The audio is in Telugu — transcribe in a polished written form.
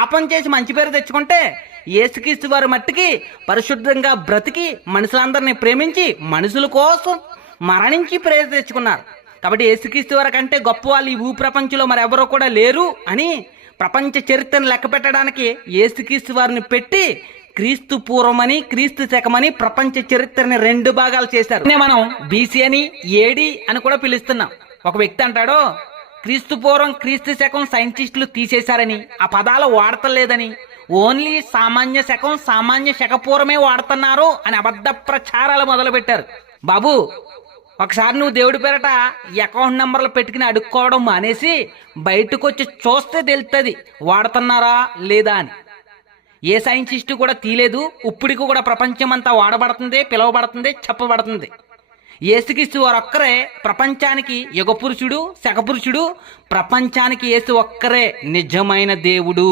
పాపం చేసి మంచి పేరు తెచ్చుకుంటే యేసుక్రీస్తు వారి మట్టికి పరిశుద్ధంగా బ్రతికి మనుషులందరినీ ప్రేమించి మనుషుల కోసం మరణించి పేరు తెచ్చుకున్నారు. కాబట్టి యేసుక్రీస్తు వారి కంటే గొప్ప వాళ్ళు ఈ భూప్రపంచంలో మరెవరో కూడా లేరు అని ప్రపంచ చరిత్రను లెక్క పెట్టడానికి యేసుక్రీస్తు వారిని పెట్టి క్రీస్తు పూర్వమని క్రీస్తు శకమని ప్రపంచ చరిత్రని 2 భాగాలు చేశారు. మనం బీసీ అని ఏడి అని కూడా పిలుస్తున్నాం. ఒక వ్యక్తి అంటాడు క్రీస్తు పూర్వం క్రీస్తు శకం సైంటిస్టులు తీసేశారని, ఆ పదాలు వాడతలేదని, ఓన్లీ సామాన్య శకం సామాన్య శకపూర్వమే వాడుతున్నారు అని అబద్ధ ప్రచారాలు మొదలుపెట్టారు. బాబు, ఒకసారి నువ్వు దేవుడి పేరట అకౌంట్ నెంబర్లు పెట్టుకుని అడుక్కోవడం మానేసి బయటకు వచ్చి చూస్తే తెలుస్తుంది వాడుతున్నారా లేదా అని. ఏ సైంటిస్టు కూడా తీలేదు. ఇప్పటికి కూడా ప్రపంచం అంతా వాడబడుతుంది, పిలువబడుతుంది, చెప్పబడుతుంది. యేసుక్రీస్తు వారు ఒక్కరే ప్రపంచానికి యుగపురుషుడు, శకపురుషుడు. ప్రపంచానికి యేసు ఒక్కరే నిజమైన దేవుడు.